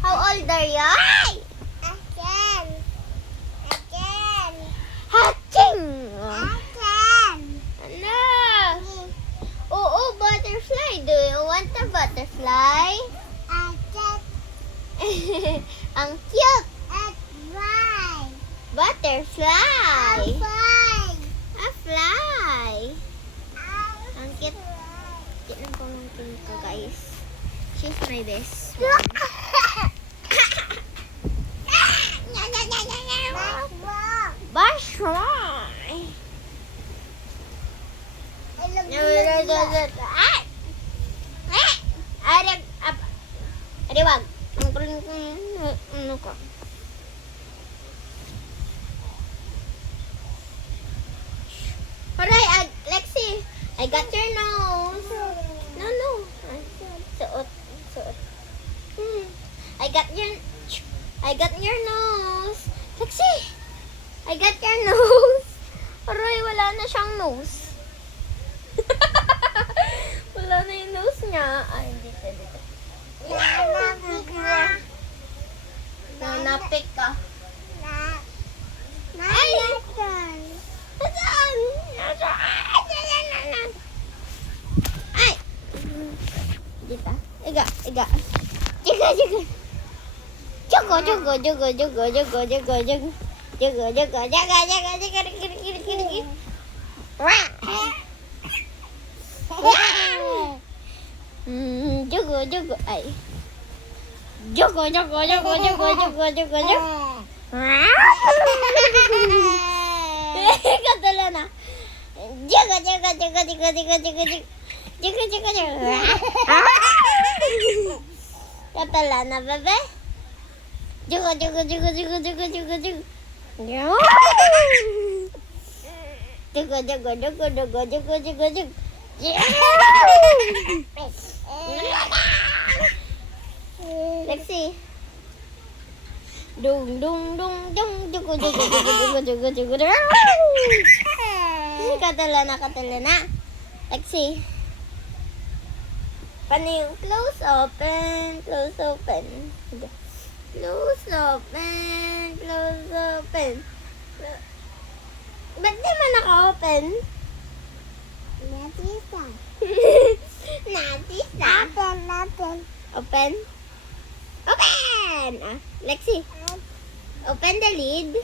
How old are you? Again. Hatching! Again. Ano? Oo, butterfly. Do you want a butterfly? Again. Ang cute. Again. Butterfly. Again. A fly. Ang cute. Cute ng pamangkin ko, guys. She's my best friend. Butterfly. Ay! Ay, wag. Ano ko? Alright, Lexi, I got your nose. No. Suot. I got your nose. Lexi, I got your nose. Aray, wala na siyang nose. Wala na yung nose niya. Ay, dito. Nanapik ka. Ay! Nasaan? Ay! Dito. Iga. Jiga. Jugo. Ay. Jugo. Katala na. Jugo. Katala na, bebe. Jugo. Lexi. Dung. Jugo. Katala na. Lexi. Paano yung close open? Ba't di man naka-open? Natisa. Natisa. Open. Open! Lexi, open the lid.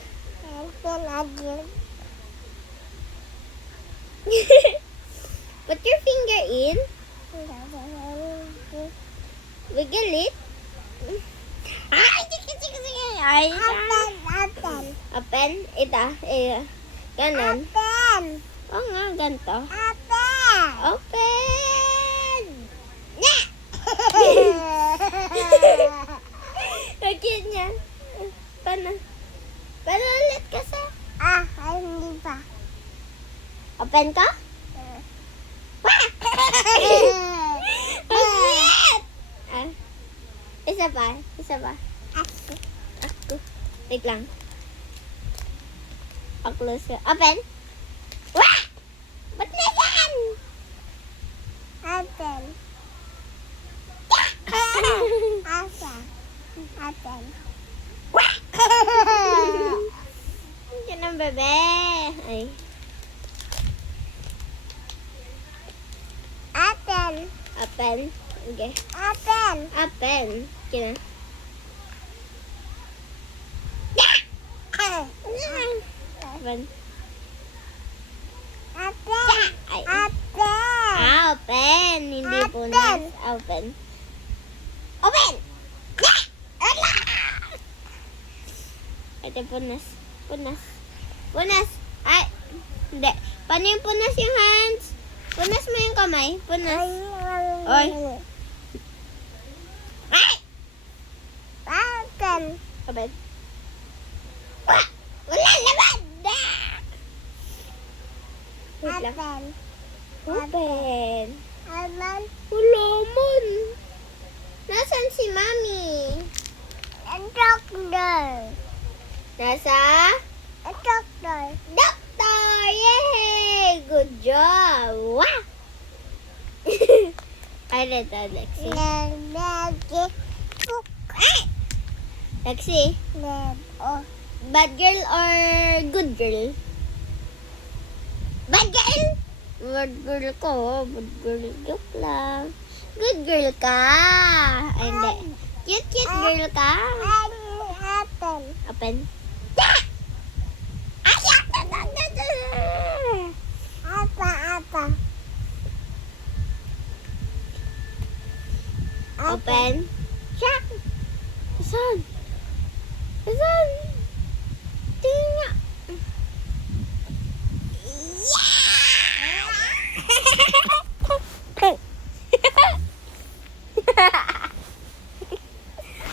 Open again. Put your finger in. Wiggle it. Ay, sige. Ay, Open. open. Ito. Ganon. Open. Oo nga, ganito. Open. Open! Nya! Ang cute niya. Paano ulit kasi? Hindi pa. Open ka? Ang cute! Isa pa. Ako. Wait lang. Close ka. Open! Wah! Ba't na yan? Open. Open. Yan ang bebe. Ay. Open. Okay. Open. Kina. Open. Ay. Open. Hindi punas. Open. Ito punas. Ay. Hindi. Paano yung punas yung hands? Punas mo yung kamay. Punas. Oy. Ay! Open. Wala naman! Wait lang. Open. Wala man. Nasaan si Mami? Nasa? Doctor! Yay! Good job! Wow! Ay, ito, Lexi. Ay! Lexi, Red. Oh. bad girl or good girl? Bad girl? Bad girl ko. Bad girl. Joke lang. Good girl ka. Ay, hindi. Cute girl ka. Apple. Open. Ah! Ay, Apa. Open. Check. Saan? Saan? Tingnan nga.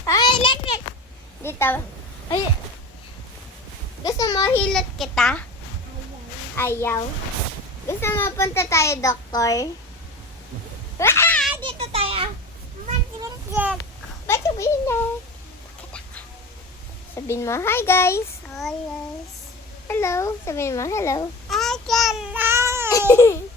Ay, electric. Dito. Ay. Gusto mo hilot kita? Ayaw. Gusto mo punta tayo, doktor? Ah! Dito tayo. Ba't sabihin na? Sabihin mo, hi guys. Oh, yes. Hello. Sabihin mo, hello. I can lie.